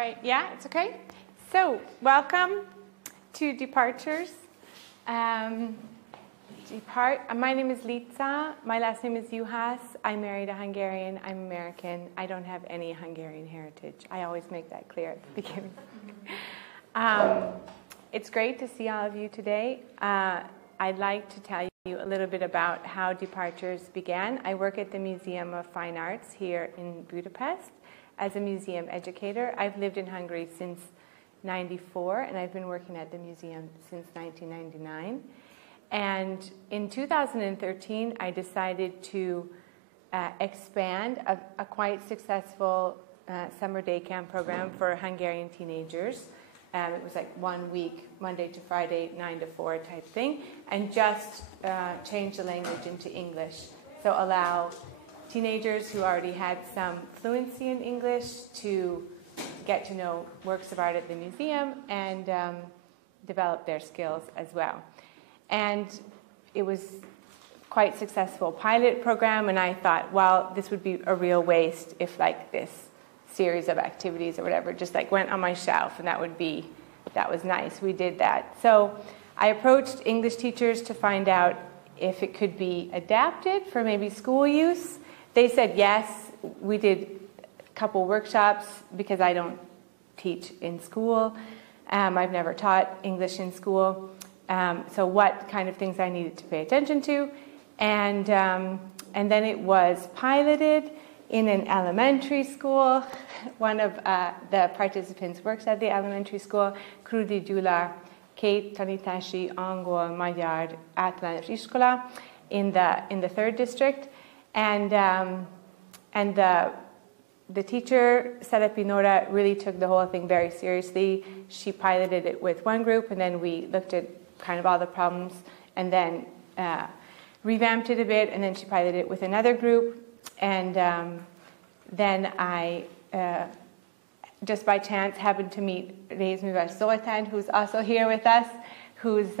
right, yeah, it's okay. So, welcome to Departures. My name is Lica. My last name is Juhas. I married a Hungarian. I'm American. I don't have any Hungarian heritage. I always make that clear at the beginning. It's great to see all of you today. I'd like to tell you a little bit about how Departures began. I work at the Museum of Fine Arts here in Budapest as a museum educator. I've lived in Hungary since '94, and I've been working at the museum since 1999. And in 2013, I decided to expand a quite successful summer day camp program for Hungarian teenagers. It was like 1 week, Monday to Friday, 9 to 4 type thing, and just change the language into English. So allow teenagers who already had some fluency in English to get to know works of art at the museum and develop their skills as well. And it was quite successful pilot program, and I thought, well, this would be a real waste if like this series of activities or whatever just like went on my shelf, and that was nice. We did that. So I approached English teachers to find out if it could be adapted for maybe school use. They said yes. We did a couple workshops because I don't teach in school. I've never taught English in school. So what kind of things I needed to pay attention to. And then it was piloted in an elementary school. One of the participants works at the elementary school, Krudi Gyula Két Tanítási Angol-Magyar Általános Iskola in the 3rd district. And the teacher, Szerepi Nora, really took the whole thing very seriously. She piloted it with one group, and then we looked at kind of all the problems, and then revamped it a bit, and then she piloted it with another group. And then I, just by chance, happened to meet Rézműves Zoltán, who's also here with us, who's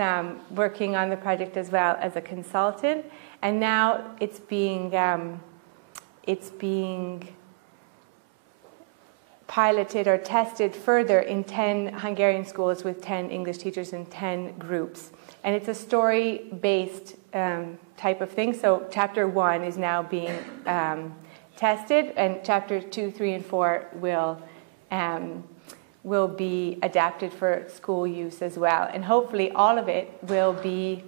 working on the project as well as a consultant. And now it's being piloted or tested further in 10 Hungarian schools with 10 English teachers in 10 groups. And it's a story-based type of thing. So chapter 1 is now being tested, and chapter 2, 3, and 4 will be adapted for school use as well. And hopefully all of it will be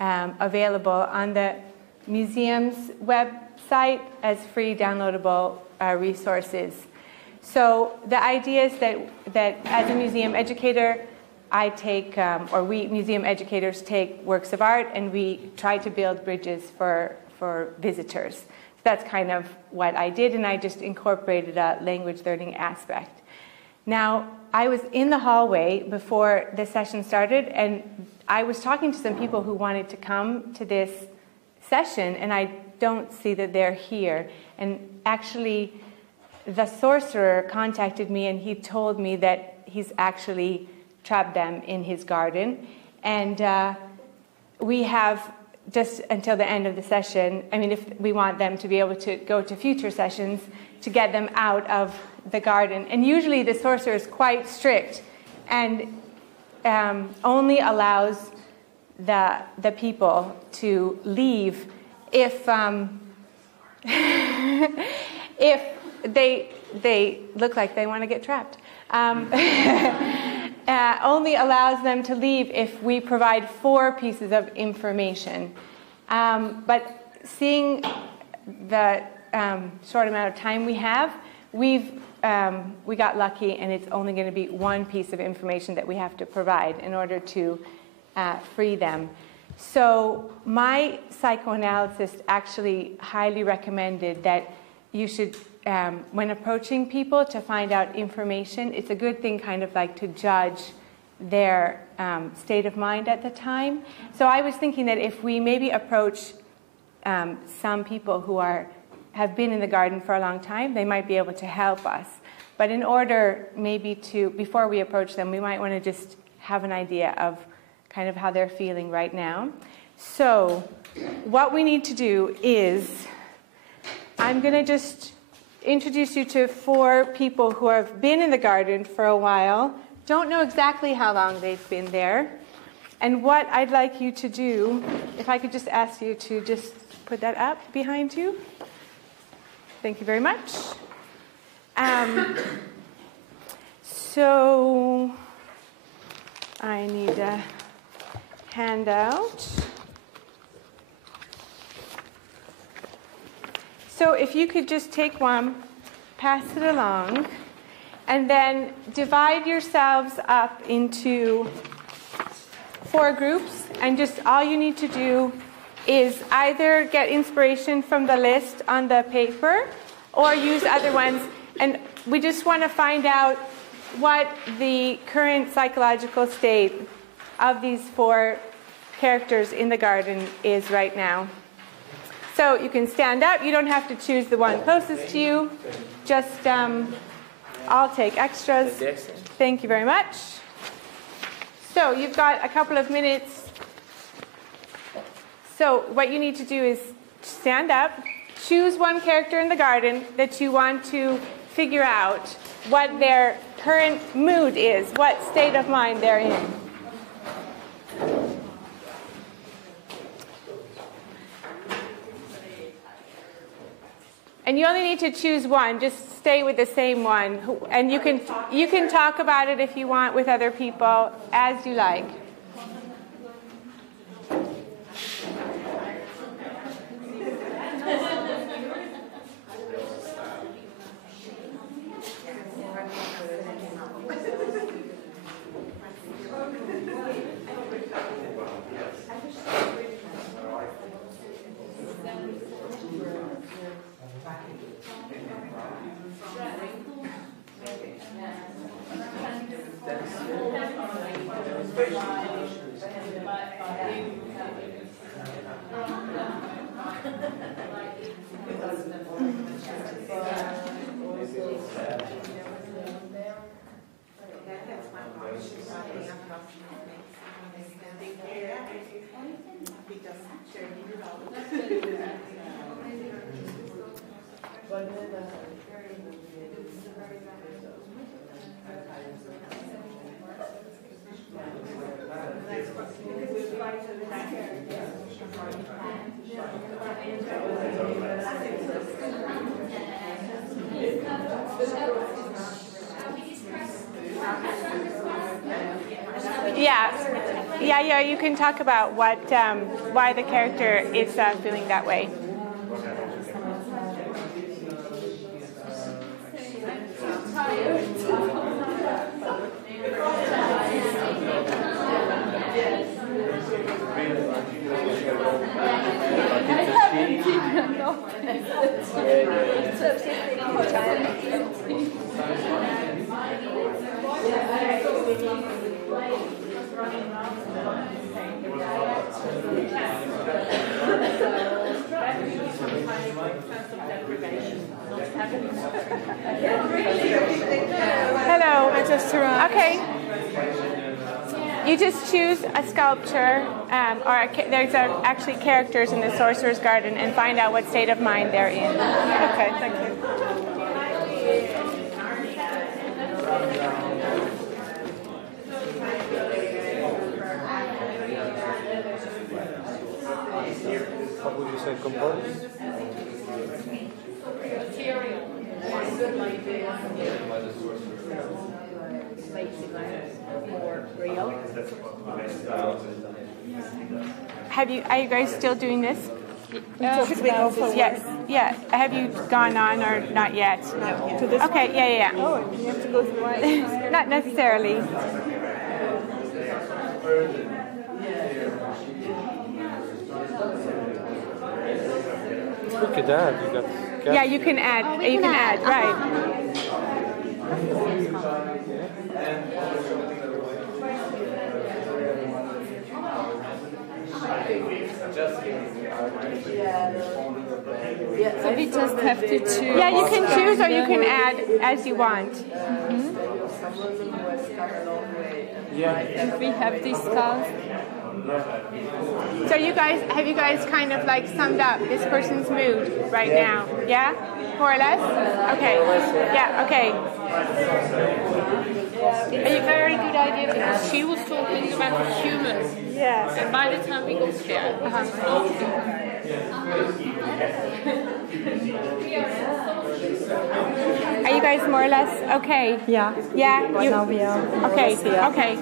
available on the museum's website as free downloadable resources. So the idea is that as a museum educator, I take, or we museum educators take works of art, and we try to build bridges for visitors. So that's kind of what I did, and I just incorporated a language learning aspect. Now, I was in the hallway before the session started, and I was talking to some people who wanted to come to this session, and I don't see that they're here. And actually, the Sorcerer contacted me, and he told me that he's actually trapped them in his garden. And we have just until the end of the session, I mean, if we want them to be able to go to future sessions, to get them out of the garden. And usually the Sorcerer is quite strict and only allows the people to leave if if they look like they want to get trapped. Only allows them to leave if we provide 4 pieces of information. But seeing the short amount of time we have, we got lucky, and it's only going to be 1 piece of information that we have to provide in order to free them. So my psychoanalyst actually highly recommended that you should, when approaching people to find out information, it's a good thing kind of like to judge their state of mind at the time. So I was thinking that if we maybe approach some people who have been in the garden for a long time, they might be able to help us. But in order maybe to, before we approach them, we might want to just have an idea of kind of how they're feeling right now. So what we need to do is, I'm going to just introduce you to 4 people who have been in the garden for a while, don't know exactly how long they've been there. And what I'd like you to do, if I could just ask you to just put that up behind you. Thank you very much. So I need a handout. So if you could just take one, pass it along, and then divide yourselves up into 4 groups, and just all you need to do is either get inspiration from the list on the paper or use other ones. And we just want to find out what the current psychological state of these 4 characters in the garden is right now. So you can stand up. You don't have to choose the one closest to you. Just, I'll take extras. Thank you very much. So you've got a couple of minutes. So what you need to do is stand up, choose one character in the garden that you want to figure out what their current mood is, what state of mind they're in. And you only need to choose one. Just stay with the same one. And you can talk about it if you want with other people as you like. Yeah, you can talk about what, why the character is feeling that way. Hello. I just arrived. Okay. You just choose a sculpture, there's actually characters in the Sorcerer's Garden, and find out what state of mind they're in. Okay, thank you. What would you say, compose? Are you guys still doing this? Yes. Yeah. Have you gone on or not yet? No. To this okay. one? Yeah. Oh, you have to go through my. Not necessarily. Look at that. You got. Yeah, you can add. You can add. Right. So we just have to choose. Yeah, you can choose or you can add as you want. Mm-hmm. Yeah. And we have these skulls. So have you guys kind of like summed up this person's mood right now? Yeah? More or less? Okay. Yeah, okay. A very good idea because she was talking about humans. Yeah. And by the time we got there, Are you guys more or less okay? Yeah. Yeah? Now we are. Okay, okay.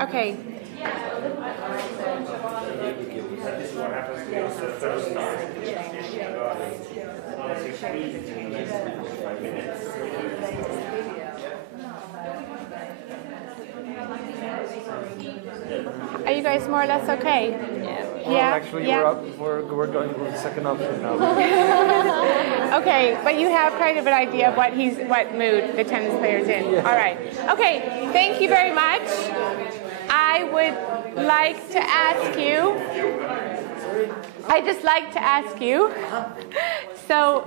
Okay. Are you guys more or less okay? Well, actually, we're going with the second option now. Okay, but you have kind of an idea of what mood the tennis player's in. Yeah. All right. Okay, thank you very much. I would like to ask you. I'd just like to ask you. So,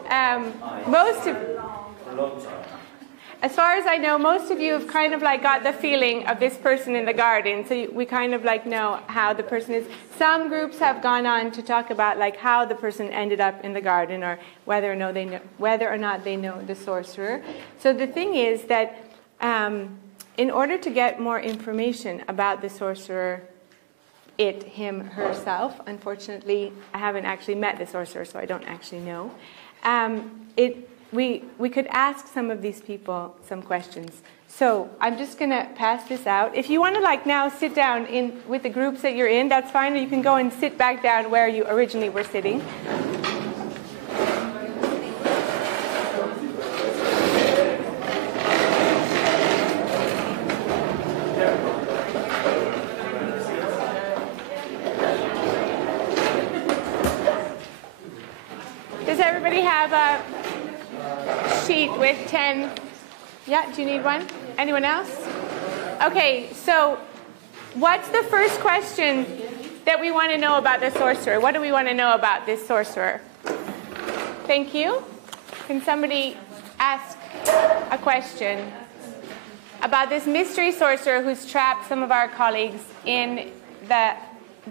as far as I know, most of you have kind of like got the feeling of this person in the garden. So we kind of like know how the person is. Some groups have gone on to talk about like how the person ended up in the garden, or whether or not they know the sorcerer. So the thing is that in order to get more information about the sorcerer, him, herself. Unfortunately, I haven't actually met the sorcerer, so I don't actually know. We could ask some of these people some questions. So I'm just going to pass this out. If you want to like now sit down with the groups that you're in, that's fine. Or you can go and sit back down where you originally were sitting. Does everybody have a sheet with 10? Yeah, do you need one? Anyone else? Okay, so what's the first question that we want to know about the sorcerer? What do we want to know about this sorcerer? Thank you. Can somebody ask a question about this mystery sorcerer who's trapped some of our colleagues in the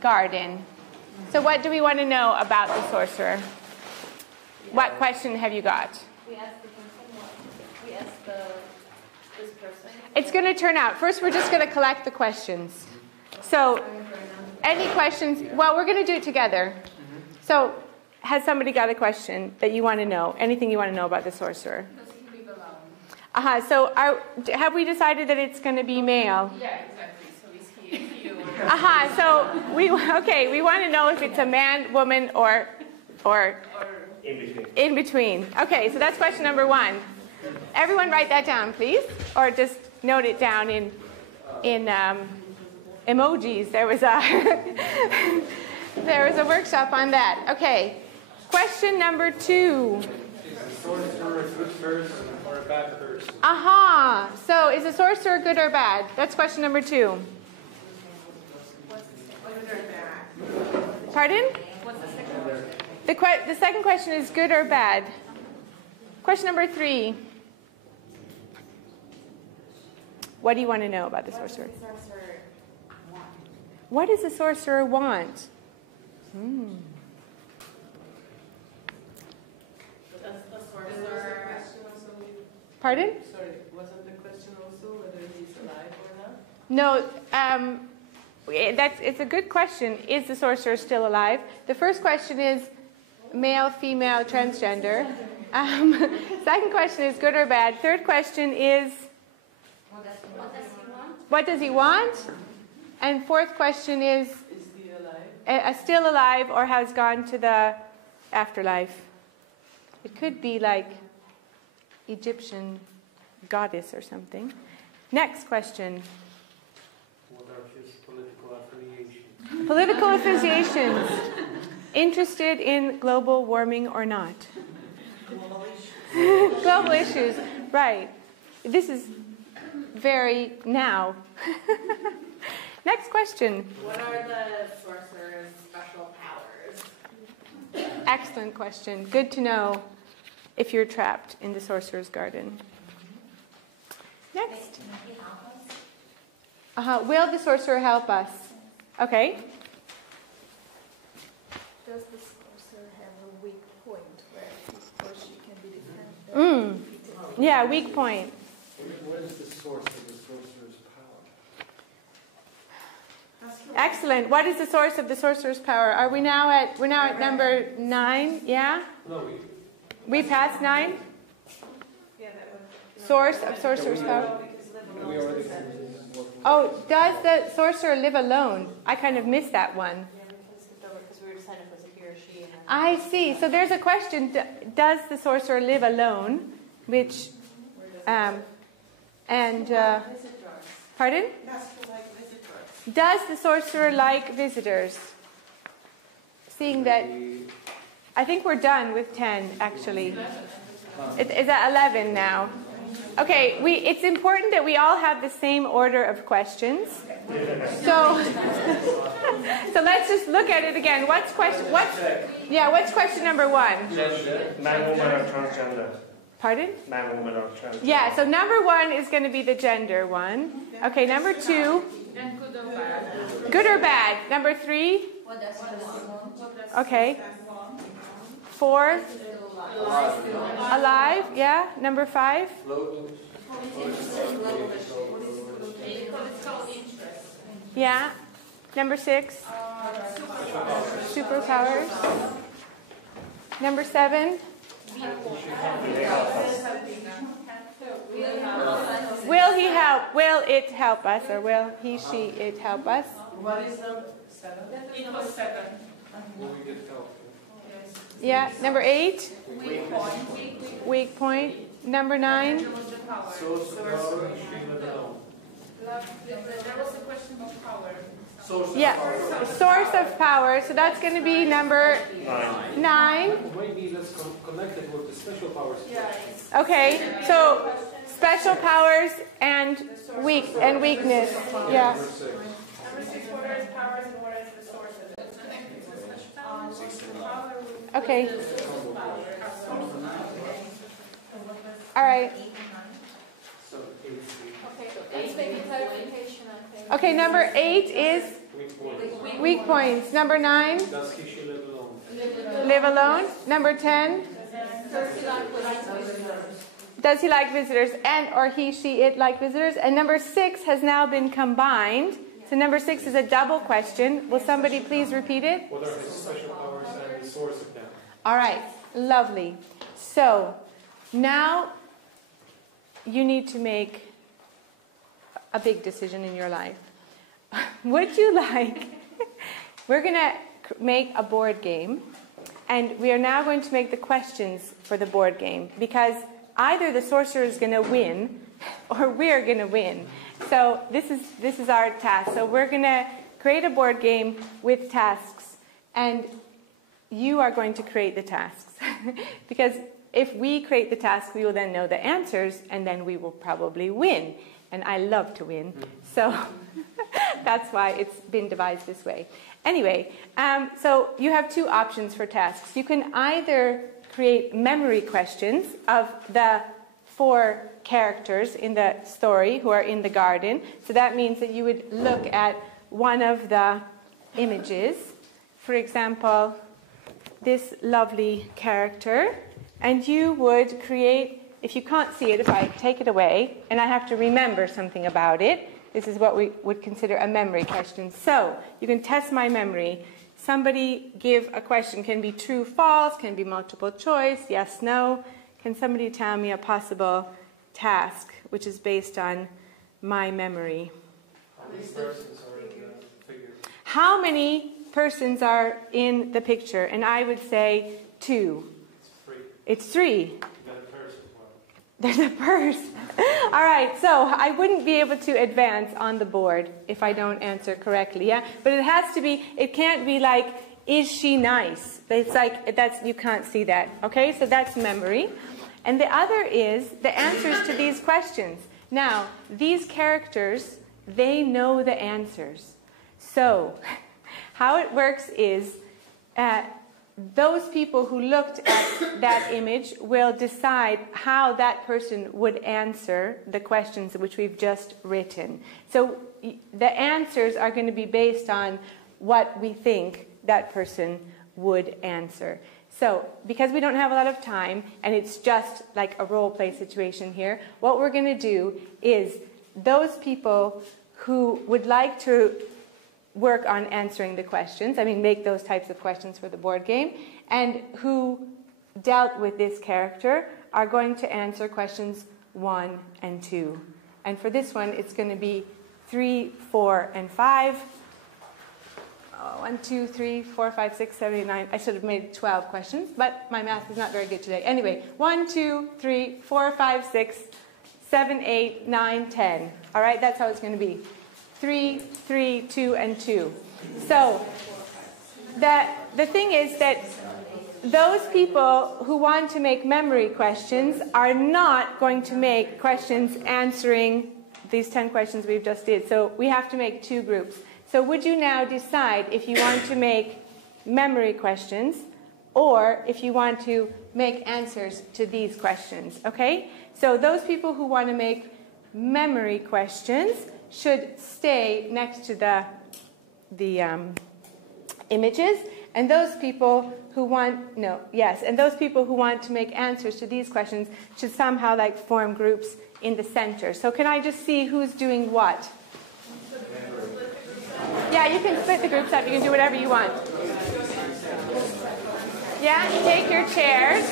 garden? So what do we want to know about the sorcerer? What question have you got? we asked this person. It's going to turn out. First, we're just going to collect the questions. So, any questions? Well, we're going to do it together. So, has somebody got a question that you want to know? Anything you want to know about the sorcerer? Does he live alone? So, have we decided that it's going to be male? Yeah, exactly. So is he So we want to know if it's a man, woman, or in between. Okay, so that's question number 1. Everyone write that down, please, or just note it down in emojis. There was a workshop on that. Okay, question number 2. Is the sorcerer a good person or a bad person? So is the sorcerer good or bad? That's question number 2. Pardon? What's the second question? The second question is good or bad. Question number 3. What do you want to know about the sorcerer? What does the sorcerer want? Does the sorcerer... Pardon? Sorry, wasn't the question also whether he's alive or not? No, it's a good question. Is the sorcerer still alive? The first question is male, female, transgender. Second question is good or bad. Third question is what does he want? And fourth question is he alive? Still alive or has gone to the afterlife. It could be like Egyptian goddess or something. Next question. What are his political affiliations? Political affiliations. Interested in global warming or not? Global issues. Global issues, right. This is very now. Next question. What are the sorcerer's special powers? Excellent question. Good to know if you're trapped in the sorcerer's garden. Next. Will the sorcerer help us? Okay. Does the sorcerer have a weak point where he or she can be defended? Yeah, weak point. What is the source of the sorcerer's power? Excellent. What is the source of the sorcerer's power? Are we now at? We're now at number 9. Yeah. No, We passed 9. Yeah, that one. Source of sorcerer's power. we already. Oh, does the sorcerer live alone? I kind of missed that one. Yeah, we skipped over because we were deciding if it was a he or she. I see. So there's a question. Does the sorcerer live alone? Which, pardon? Does the sorcerer like visitors? Seeing that, I think we're done with 10, actually. It's at 11 now. Okay, it's important that we all have the same order of questions. So let's just look at it again. What's question number 1? Man, woman, or transgender. Pardon? Man, woman, or transgender. Yeah, so number 1 is going to be the gender one. Okay, number 2. And good or bad. Good or bad. Number 3. Okay. 4. Alive. Yeah. Number 5. Yeah. Number 6. Superpowers. Number 7. Will he help? Will it help us? Or will he, she, it help us? What is number 7? It was 7. Will we get help? Yeah. Number 8. Weak point. Number 9. There was the power. There was a question of power. Yeah. Source of power. So that's going to be number 9. Maybe let's connect it with the special powers. Okay. So special powers and weakness. Yeah. Number 6, what are his powers and what is the source of it? Okay. All right. Let's make a clarification, I think. Okay, number 8 is weak points. Number 9, Does he, she live alone? live alone. Number 10, does he like visitors? And or he, she, it like visitors. And number 6 has now been combined. So number 6 is a double question. Will somebody please repeat it? What are his special powers and the source of them? All right, lovely. So now you need to make a big decision in your life. Would you like, we're going to make a board game, and we are now going to make the questions for the board game, because either the sorcerer is going to win or we're going to win. So this is our task. So we're going to create a board game with tasks, and you are going to create the tasks. Because if we create the task, we will then know the answers, and then we will probably win. And I love to win. So that's why it's been devised this way. Anyway, so you have 2 options for tasks. You can either create memory questions of the 4 characters in the story who are in the garden. So that means that you would look at one of the images. For example, this lovely character. And you would create, if you can't see it, if I take it away, and I have to remember something about it, this is what we would consider a memory question. So, you can test my memory. Somebody give a question, can be true, false, can be multiple choice, yes, no. Can somebody tell me a possible task which is based on my memory? How many persons are in the figure? How many persons are in the picture? And I would say 2. It's 3. It's 3. Then a purse as well. There's a purse. All right, so I wouldn't be able to advance on the board if I don't answer correctly, yeah? But it has to be, it can't be like, is she nice? It's like, you can't see that, okay? So that's memory. And the other is the answers to these questions. Now, these characters, they know the answers. So, how it works is those people who looked at that image will decide how that person would answer the questions which we've just written. So the answers are going to be based on what we think that person would answer. So because we don't have a lot of time and it's just like a role play situation here, what we're going to do is those people who would like to work on answering the questions, make those types of questions for the board game, and who dealt with this character are going to answer questions 1 and 2. And for this one, it's going to be 3, 4, and 5. 1, 2, 3, 4, 5, 6, 7, 8, 9. I should have made 12 questions, but my math is not very good today. Anyway, 1, 2, 3, 4, 5, 6, 7, 8, 9, 10. All right, that's how it's going to be. 3, 3, 2, and 2. So the thing is that those people who want to make memory questions are not going to make questions answering these 10 questions we've just did. So we have to make 2 groups. So would you now decide if you want to make memory questions or if you want to make answers to these questions, okay? So those people who want to make memory questions should stay next to the images, and those people who want and those people who want to make answers to these questions should somehow form groups in the center. So can I just see who's doing what? Yeah, you can split the groups up. You can do whatever you want. Yeah, take your chairs.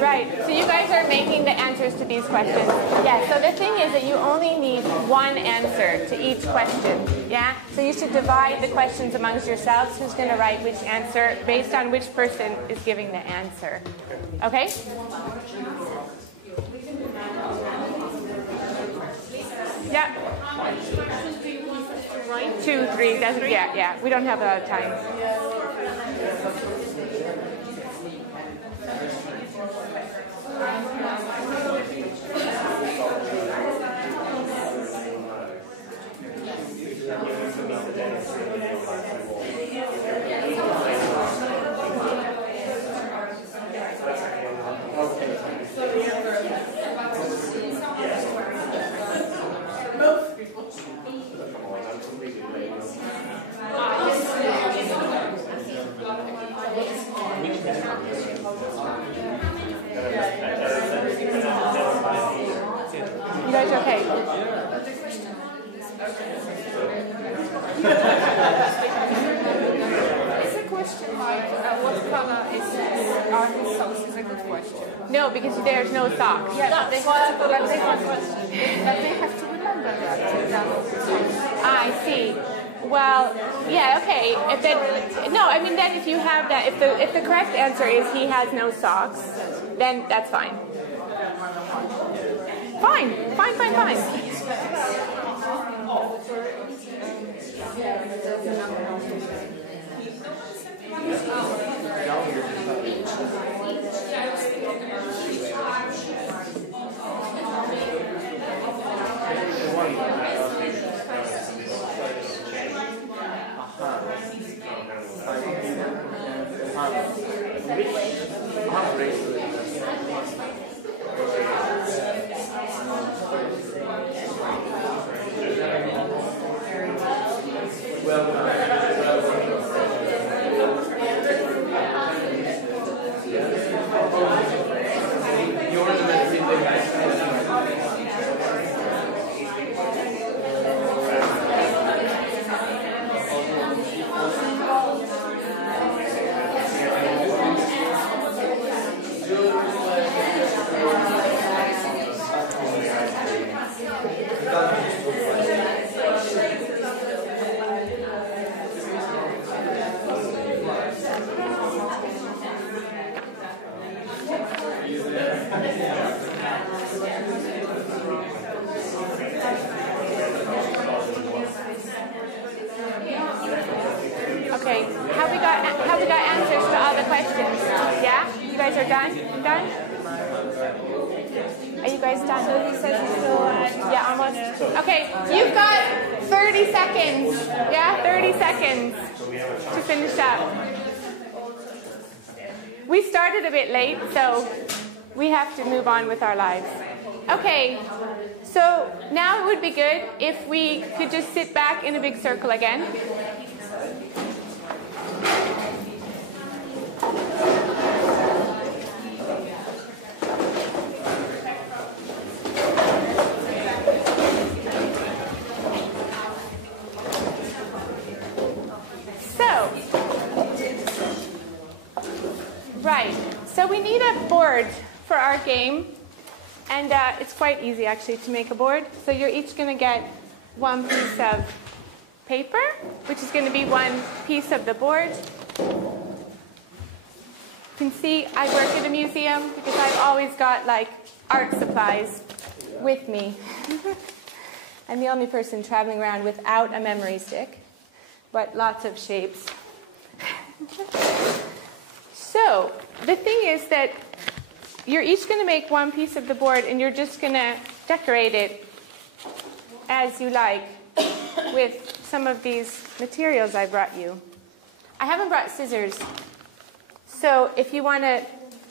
Right, so you guys are making the answers to these questions. Yeah, so the thing is that you only need one answer to each question. Yeah, so you should divide the questions amongst yourselves. Who's going to write which answer based on which person is giving the answer. Okay? Yeah. 2, 3. Doesn't. Yeah. We don't have a lot of time. You guys okay? It's a question like what color are his socks is a good question. No, because there's no socks. Yeah, but they have to remember that. I see. Well, yeah, okay. Then if you have that, if the correct answer is he has no socks, then that's fine. Fine. Okay, have we got answers to all the questions? Yeah? You guys are done? Done? Are you guys done? So he says he's still at... Yeah, almost. Okay, you've got 30 seconds. Yeah, 30 seconds to finish up. We started a bit late, so we have to move on with our lives. Okay, so now it would be good if we could just sit back in a big circle again. Right, so we need a board for our game, and it's quite easy actually to make a board. So you're each going to get one piece of paper, which is going to be one piece of the board. You can see I work at a museum because I've always got like art supplies with me. I'm the only person traveling around without a memory stick, but lots of shapes. So, the thing is that you're each going to make one piece of the board and you're just going to decorate it as you like with some of these materials I brought you. I haven't brought scissors, so if you want to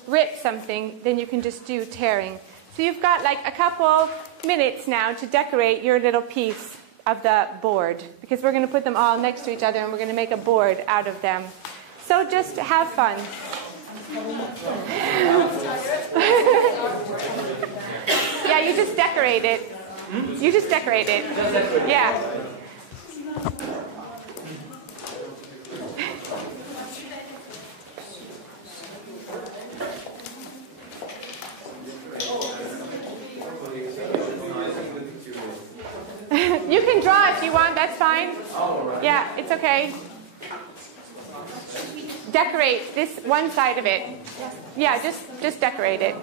rip something, then you can just do tearing. So you've got like a couple minutes now to decorate your little piece of the board, because we're going to put them all next to each other and we're going to make a board out of them. So just have fun. Yeah, you just decorate it. You just decorate it. Yeah. You can draw if you want, that's fine. Yeah, it's okay. Decorate this one side of it. Yeah, just decorate it.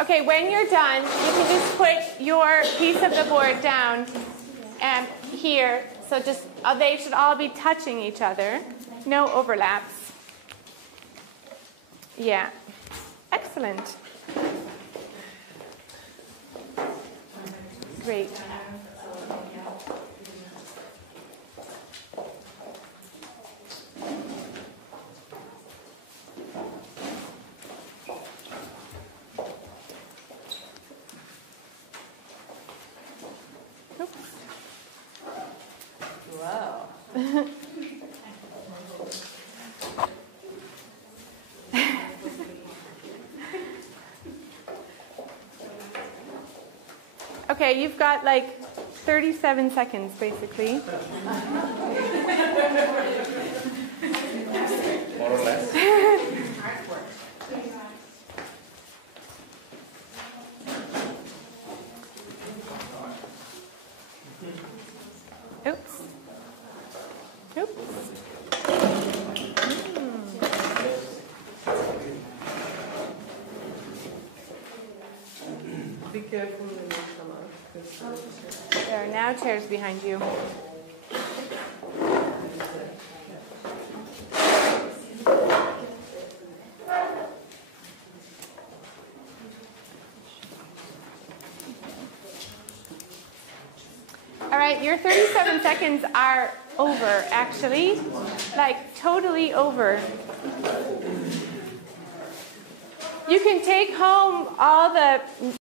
Okay, when you're done, you can just put your piece of the board down here. So just they should all be touching each other. No overlaps. Yeah. Excellent. Great. Okay, you've got like 37 seconds, basically. More or less. Oops. Oops. Be careful when you come out. There are now chairs behind you. All right, your 37 seconds are over, actually. Like, totally over. You can take home all the